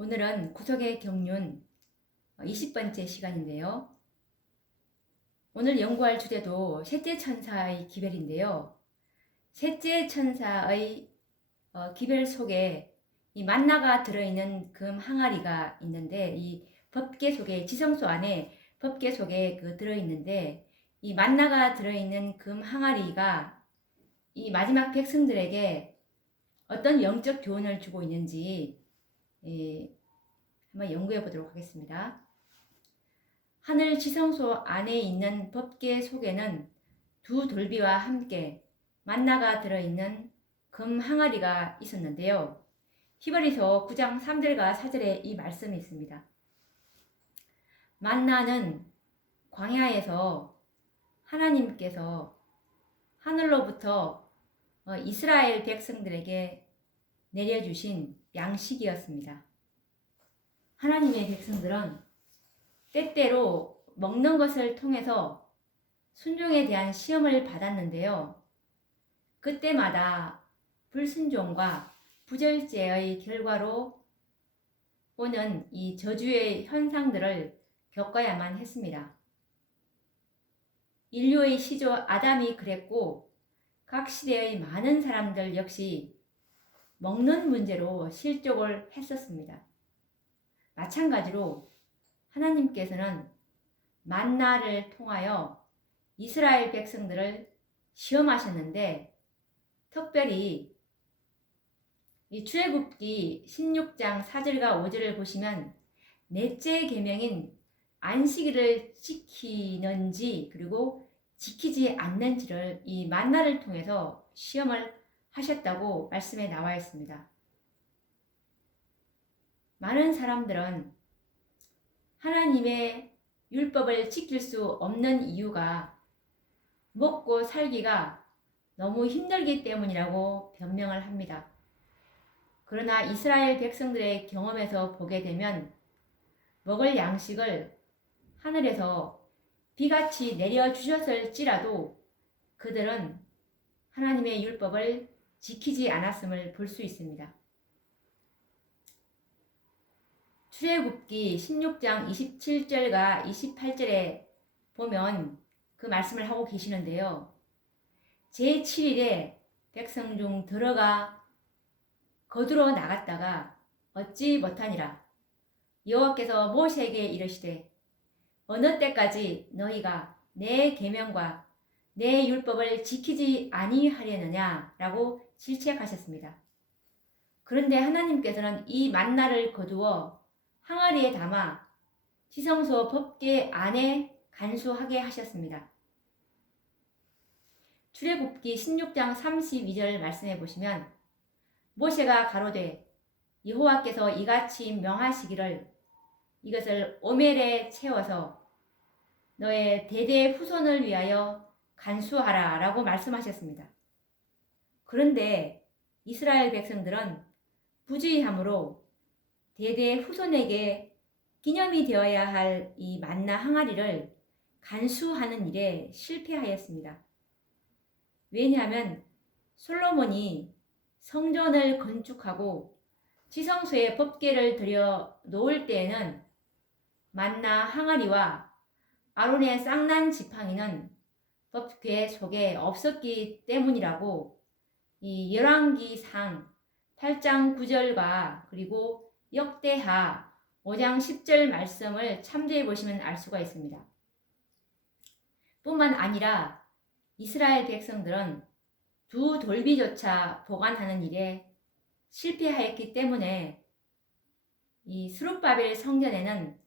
오늘은 구속의 경륜 20번째 시간인데요. 오늘 연구할 주제도 셋째 천사의 기별인데요. 셋째 천사의 기별 속에 이 만나가 들어있는 금 항아리가 있는데, 이 법궤 속에, 지성소 안에 법궤 속에 들어있는데, 이 만나가 들어있는 금 항아리가 이 마지막 백성들에게 어떤 영적 교훈을 주고 있는지 한번 연구해 보도록 하겠습니다. 하늘 지성소 안에 있는 법궤 속에는 두 돌비와 함께 만나가 들어있는 금 항아리가 있었는데요. 히브리서 9장 3절과 4절에 이 말씀이 있습니다. 만나는 광야에서 하나님께서 하늘로부터 이스라엘 백성들에게 내려주신 양식이었습니다. 하나님의 백성들은 때때로 먹는 것을 통해서 순종에 대한 시험을 받았는데요. 그때마다 불순종과 부절제의 결과로 오는 이 저주의 현상들을 겪어야만 했습니다. 인류의 시조 아담이 그랬고, 각 시대의 많은 사람들 역시 먹는 문제로 실족을 했었습니다. 마찬가지로 하나님께서는 만나를 통하여 이스라엘 백성들을 시험하셨는데, 특별히 이 출애굽기 16장 4절과 5절을 보시면 넷째 계명인 안식일을 지키는지 그리고 지키지 않는지를 이 만나를 통해서 시험을 하셨다고 말씀에 나와 있습니다. 많은 사람들은 하나님의 율법을 지킬 수 없는 이유가 먹고 살기가 너무 힘들기 때문이라고 변명을 합니다. 그러나 이스라엘 백성들의 경험에서 보게 되면 먹을 양식을 하늘에서 비같이 내려주셨을지라도 그들은 하나님의 율법을 지키지 않았음을 볼 수 있습니다. 출애굽기 16장 27절과 28절에 보면 그 말씀을 하고 계시는데요. 제7일에 백성 중 들어가 거두러 나갔다가 얻지 못하니라. 여호와께서 모세에게 이르시되 어느 때까지 너희가 내 계명과 내 율법을 지키지 아니하려느냐 라고 질책하셨습니다. 그런데 하나님께서는 이 만나를 거두어 항아리에 담아 지성소 법궤 안에 간수하게 하셨습니다. 출애굽기 16장 32절 말씀해 보시면 모세가 가로되 여호와께서 이같이 명하시기를 이것을 오멜에 채워서 너의 대대 후손을 위하여 간수하라 라고 말씀하셨습니다. 그런데 이스라엘 백성들은 부주의함으로 대대 후손에게 기념이 되어야 할 이 만나 항아리를 간수하는 일에 실패하였습니다. 왜냐하면 솔로몬이 성전을 건축하고 지성소에 법궤를 들여 놓을 때에는 만나 항아리와 아론의 쌍난 지팡이는 법궤 속에 없었기 때문이라고 이 열왕기상 8장 9절과 그리고 역대하 5장 10절 말씀을 참조해 보시면 알 수가 있습니다. 뿐만 아니라 이스라엘 백성들은 두 돌비조차 보관하는 일에 실패하였기 때문에 이 스룹바벨 성전에는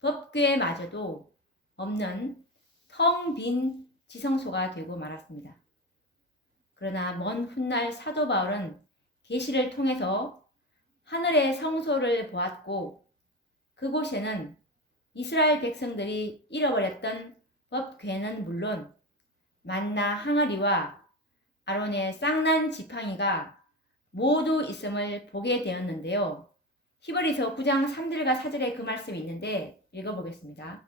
법궤마저도 없는 텅 빈 지성소가 되고 말았습니다. 그러나 먼 훗날 사도 바울은 계시를 통해서 하늘의 성소를 보았고 그곳에는 이스라엘 백성들이 잃어버렸던 법궤는 물론 만나 항아리와 아론의 쌍난 지팡이가 모두 있음을 보게 되었는데요. 히브리서 9장 3절과 4절에 그 말씀이 있는데 읽어보겠습니다.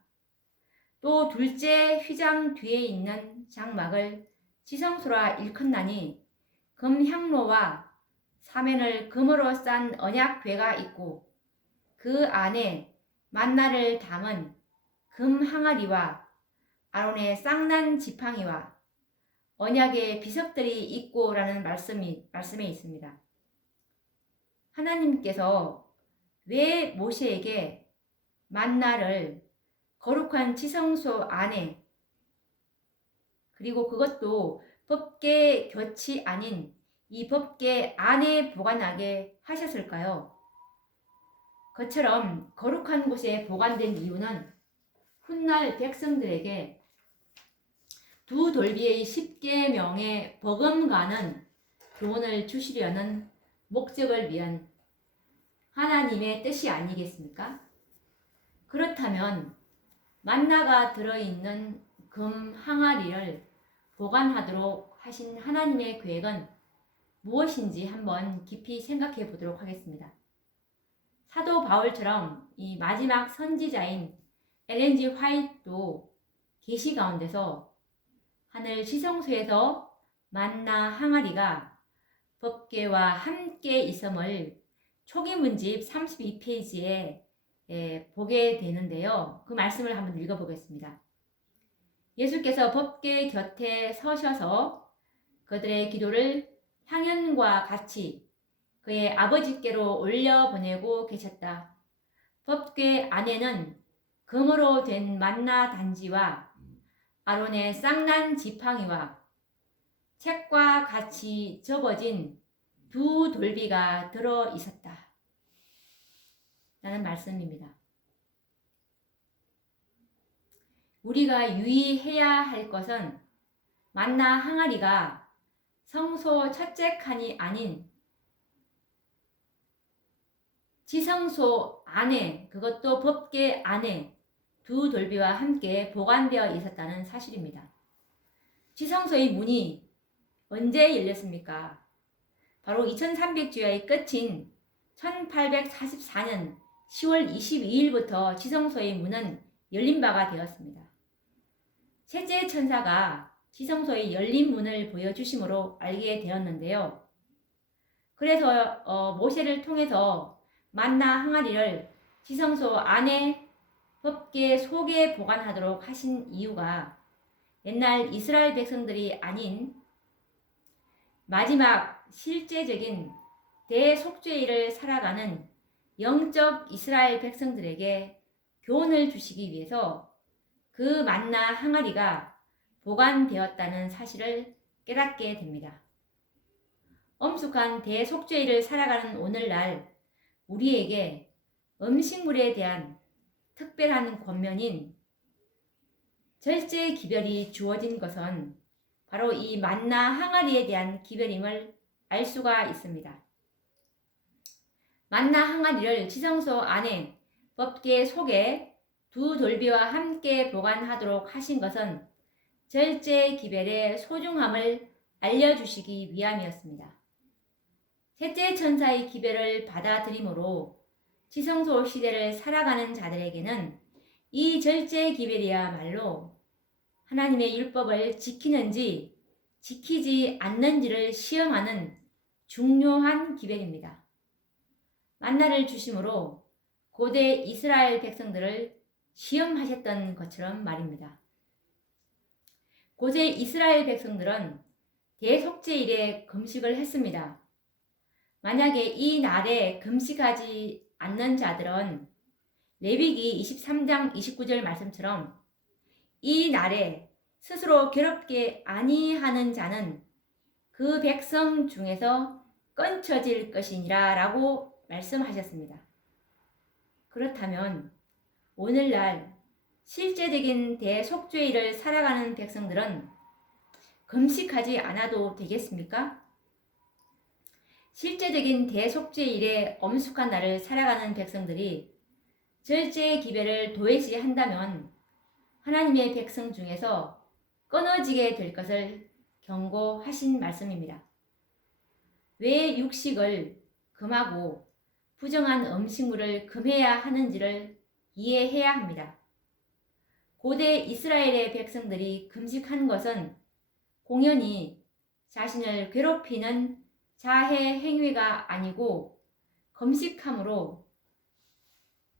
또 둘째 휘장 뒤에 있는 장막을 지성소라 일컫나니 금향로와 사면을 금으로 싼 언약궤가 있고 그 안에 만나를 담은 금 항아리와 아론의 쌍난 지팡이와 언약의 비석들이 있고라는 말씀에 있습니다. 하나님께서 왜 모세에게 만나를 거룩한 지성소 안에, 그리고 그것도 법궤 곁이 아닌 이 법궤 안에 보관하게 하셨을까요? 그처럼 거룩한 곳에 보관된 이유는 훗날 백성들에게 두 돌비의 10계명에 버금가는 교훈을 주시려는 목적을 위한 하나님의 뜻이 아니겠습니까? 그렇다면 만나가 들어있는 금 항아리를 보관하도록 하신 하나님의 계획은 무엇인지 한번 깊이 생각해 보도록 하겠습니다. 사도 바울처럼 이 마지막 선지자인 엘렌 G 화이트도 계시 가운데서 하늘 지성소에서 만나 항아리가 법궤와 함께 있음을 초기문집 32페이지에 보게 되는데요. 그 말씀을 한번 읽어보겠습니다. 예수께서 법궤 곁에 서셔서 그들의 기도를 향연과 같이 그의 아버지께로 올려보내고 계셨다. 법궤 안에는 금으로 된 만나 단지와 아론의 쌍난 지팡이와 책과 같이 접어진 두 돌비가 들어 있었다. 라는 말씀입니다. 우리가 유의해야 할 것은 만나 항아리가 성소 첫째 칸이 아닌 지성소 안에, 그것도 법궤 안에 두 돌비와 함께 보관되어 있었다는 사실입니다. 지성소의 문이 언제 열렸습니까? 바로 2300주야의 끝인 1844년 10월 22일부터 지성소의 문은 열린 바가 되었습니다. 셋째 천사가 지성소의 열린 문을 보여주심으로 알게 되었는데요. 그래서 모세를 통해서 만나 항아리를 지성소 안에 법궤 속에 보관하도록 하신 이유가 옛날 이스라엘 백성들이 아닌 마지막 실제적인 대속죄일을 살아가는 영적 이스라엘 백성들에게 교훈을 주시기 위해서 그 만나 항아리가 보관되었다는 사실을 깨닫게 됩니다. 엄숙한 대속죄일을 살아가는 오늘날 우리에게 음식물에 대한 특별한 권면인 절제 기별이 주어진 것은 바로 이 만나 항아리에 대한 기별임을 알 수가 있습니다. 만나 항아리를 지성소 안에 법궤 속에 두 돌비와 함께 보관하도록 하신 것은 절제 기별의 소중함을 알려주시기 위함이었습니다. 셋째 천사의 기별을 받아들임으로 지성소 시대를 살아가는 자들에게는 이 절제 기별이야말로 하나님의 율법을 지키는지 지키지 않는지를 시험하는 중요한 기별입니다. 만나를 주심으로 고대 이스라엘 백성들을 시험하셨던 것처럼 말입니다. 고대 이스라엘 백성들은 대속죄일에 금식을 했습니다. 만약에 이 날에 금식하지 않는 자들은 레위기 23장 29절 말씀처럼 이 날에 스스로 괴롭게 아니하는 자는 그 백성 중에서 끊쳐질 것이니라 라고 말씀하셨습니다. 그렇다면 오늘날 실제적인 대속죄일을 살아가는 백성들은 금식하지 않아도 되겠습니까? 실제적인 대속죄일의 엄숙한 날을 살아가는 백성들이 절제 기별을 도외시한다면 하나님의 백성 중에서 끊어지게 될 것을 경고하신 말씀입니다. 왜 육식을 금하고 부정한 음식물을 금해야 하는지를 이해해야 합니다. 고대 이스라엘의 백성들이 금식한 것은 공연히 자신을 괴롭히는 자해 행위가 아니고 금식함으로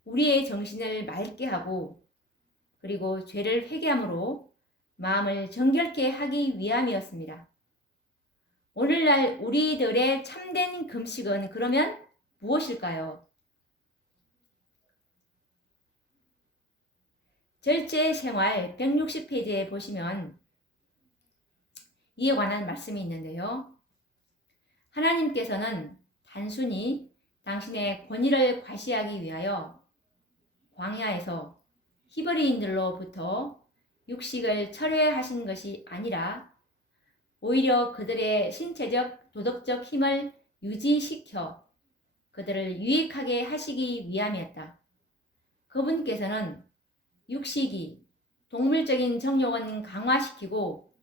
우리의 정신을 맑게 하고 그리고 죄를 회개함으로 마음을 정결케 하기 위함이었습니다. 오늘날 우리들의 참된 금식은 그러면 무엇일까요? 절제 생활 160페이지에 보시면 이에 관한 말씀이 있는데요. 하나님께서는 단순히 당신의 권위를 과시하기 위하여 광야에서 히브리인들로부터 육식을 철회하신 것이 아니라 오히려 그들의 신체적 도덕적 힘을 유지시켜 그들을 유익하게 하시기 위함이었다. 그분께서는 육식이 동물적인 정욕은 강화시키고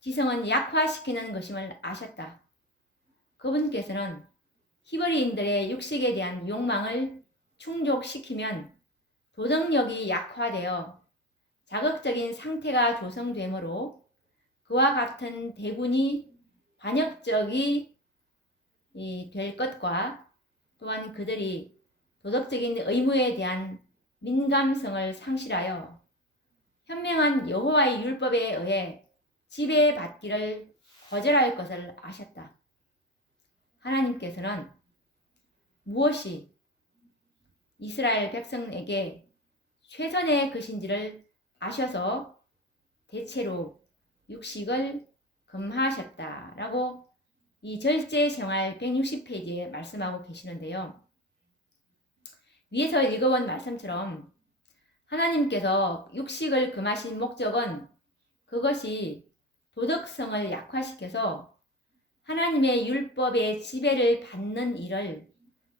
지성은 약화시키는 것임을 아셨다. 그분께서는 히브리인들의 육식에 대한 욕망을 충족시키면 도덕력이 약화되어 자극적인 상태가 조성되므로 그와 같은 대군이 반역적이 될 것과 또한 그들이 도덕적인 의무에 대한 민감성을 상실하여 현명한 여호와의 율법에 의해 지배받기를 거절할 것을 아셨다. 하나님께서는 무엇이 이스라엘 백성에게 최선의 것인지를 아셔서 대체로 육식을 금하셨다라고 이 절제생활 160페이지에 말씀하고 계시는데요. 위에서 읽어본 말씀처럼 하나님께서 육식을 금하신 목적은 그것이 도덕성을 약화시켜서 하나님의 율법의 지배를 받는 일을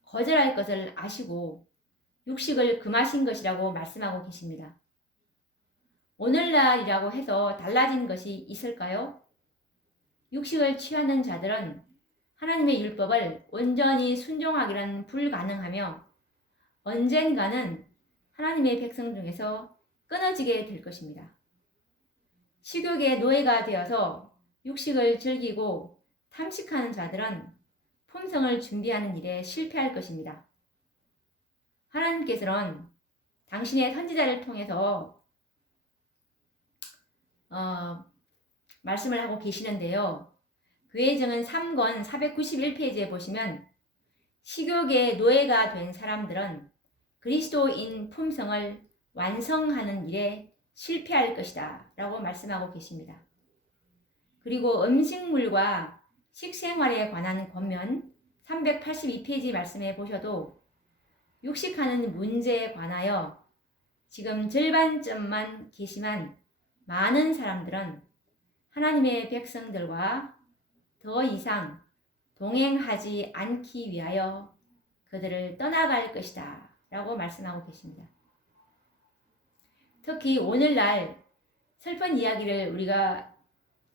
거절할 것을 아시고 육식을 금하신 것이라고 말씀하고 계십니다. 오늘날이라고 해서 달라진 것이 있을까요? 육식을 취하는 자들은 하나님의 율법을 온전히 순종하기는 불가능하며 언젠가는 하나님의 백성 중에서 끊어지게 될 것입니다. 식욕의 노예가 되어서 육식을 즐기고 탐식하는 자들은 품성을 준비하는 일에 실패할 것입니다. 하나님께서는 당신의 선지자를 통해서 말씀을 하고 계시는데요. 교회정은 3권 491페이지에 보시면 식욕의 노예가 된 사람들은 그리스도인 품성을 완성하는 일에 실패할 것이다 라고 말씀하고 계십니다. 그리고 음식물과 식생활에 관한 권면 382페이지 말씀해 보셔도 육식하는 문제에 관하여 지금 절반쯤만 계시만 많은 사람들은 하나님의 백성들과 더 이상 동행하지 않기 위하여 그들을 떠나갈 것이다 라고 말씀하고 계십니다. 특히 오늘날 슬픈 이야기를 우리가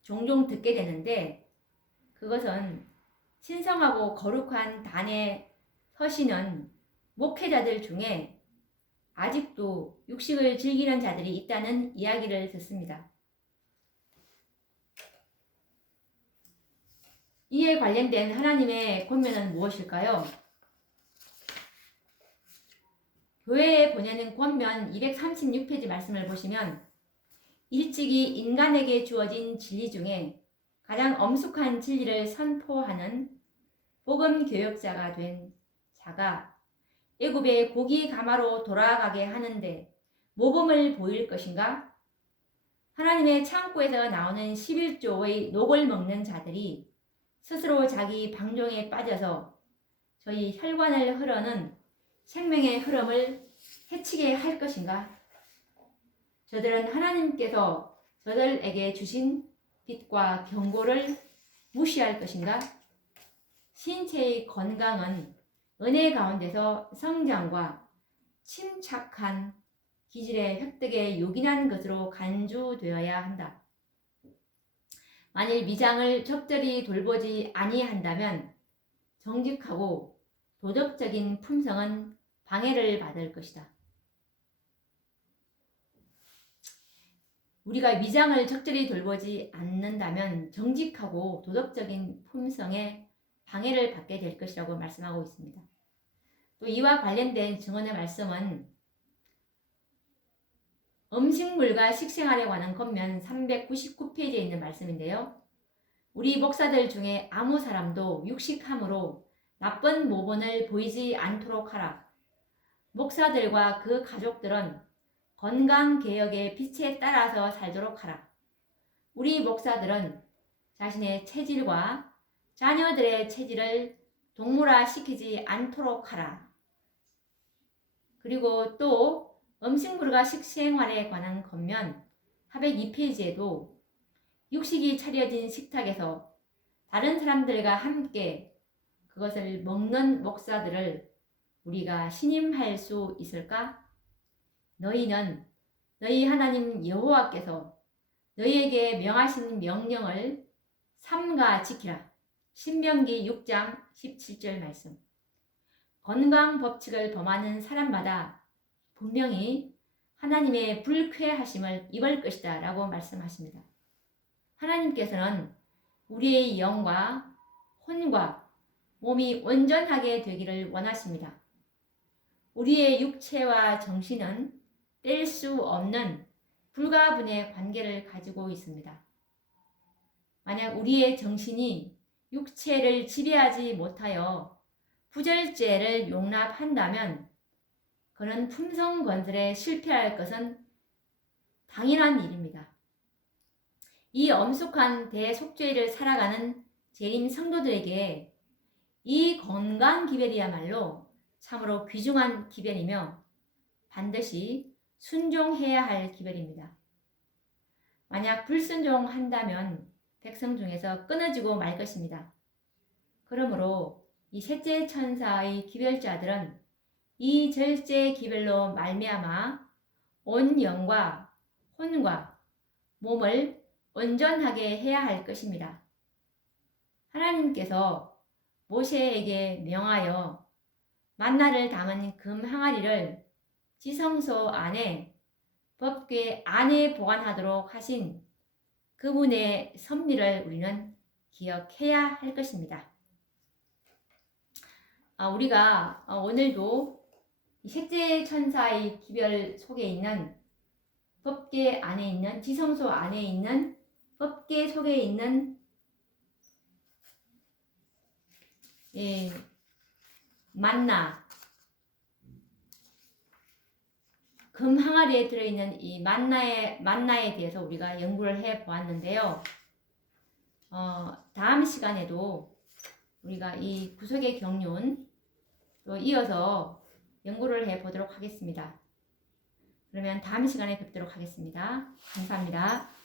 종종 듣게 되는데 그것은 신성하고 거룩한 단에 서시는 목회자들 중에 아직도 육식을 즐기는 자들이 있다는 이야기를 듣습니다. 이에 관련된 하나님의 권면은 무엇일까요? 교회에 보내는 권면 236페이지 말씀을 보시면 일찍이 인간에게 주어진 진리 중에 가장 엄숙한 진리를 선포하는 복음 교역자가 된 자가 애굽의 고기 가마로 돌아가게 하는데 모범을 보일 것인가? 하나님의 창고에서 나오는 11조의 녹을 먹는 자들이 스스로 자기 방종에 빠져서 저희 혈관을 흐르는 생명의 흐름을 해치게 할 것인가? 저들은 하나님께서 저들에게 주신 빛과 경고를 무시할 것인가? 신체의 건강은 은혜 가운데서 성장과 침착한 기질의 획득에 요긴한 것으로 간주되어야 한다. 만일 미장을 적절히 돌보지 아니한다면 정직하고 도덕적인 품성은 방해를 받을 것이다. 우리가 위장을 적절히 돌보지 않는다면 정직하고 도덕적인 품성에 방해를 받게 될 것이라고 말씀하고 있습니다. 또 이와 관련된 증언의 말씀은 음식물과 식생활에 관한 권면 399페이지에 있는 말씀인데요. 우리 목사들 중에 아무 사람도 육식함으로 나쁜 모본을 보이지 않도록 하라. 목사들과 그 가족들은 건강개혁의 빛에 따라서 살도록 하라. 우리 목사들은 자신의 체질과 자녀들의 체질을 동물화시키지 않도록 하라. 그리고 또 음식물과 식생활에 관한 권면 402페이지에도 육식이 차려진 식탁에서 다른 사람들과 함께 그것을 먹는 목사들을 우리가 신임할 수 있을까? 너희는 너희 하나님 여호와께서 너희에게 명하신 명령을 삼가 지키라. 신명기 6장 17절 말씀. 건강 법칙을 범하는 사람마다 분명히 하나님의 불쾌하심을 입을 것이다 라고 말씀하십니다. 하나님께서는 우리의 영과 혼과 몸이 온전하게 되기를 원하십니다. 우리의 육체와 정신은 뗄 수 없는 불가분의 관계를 가지고 있습니다. 만약 우리의 정신이 육체를 지배하지 못하여 부절제를 용납한다면 그는 품성 건설에 실패할 것은 당연한 일입니다. 이 엄숙한 대속죄를 살아가는 재림 성도들에게 이 건강 기별이야말로 참으로 귀중한 기별이며 반드시 순종해야 할 기별입니다. 만약 불순종한다면 백성 중에서 끊어지고 말 것입니다. 그러므로 이 셋째 천사의 기별자들은 이 절제 기별로 말미암아 온 영과 혼과 몸을 온전하게 해야 할 것입니다. 하나님께서 모세에게 명하여 만나를 담은 금 항아리를 지성소 안에 법궤 안에 보관하도록 하신 그분의 섭리를 우리는 기억해야 할 것입니다. 우리가 오늘도 셋째 천사의 기별 속에 있는 법궤 안에 있는 지성소 안에 있는 법궤 속에 있는 만나 금 항아리에 들어있는 이 만나에 대해서 우리가 연구를 해 보았는데요. 다음 시간에도 우리가 이 구속의 경륜 또 이어서 연구를 해 보도록 하겠습니다. 그러면 다음 시간에 뵙도록 하겠습니다. 감사합니다.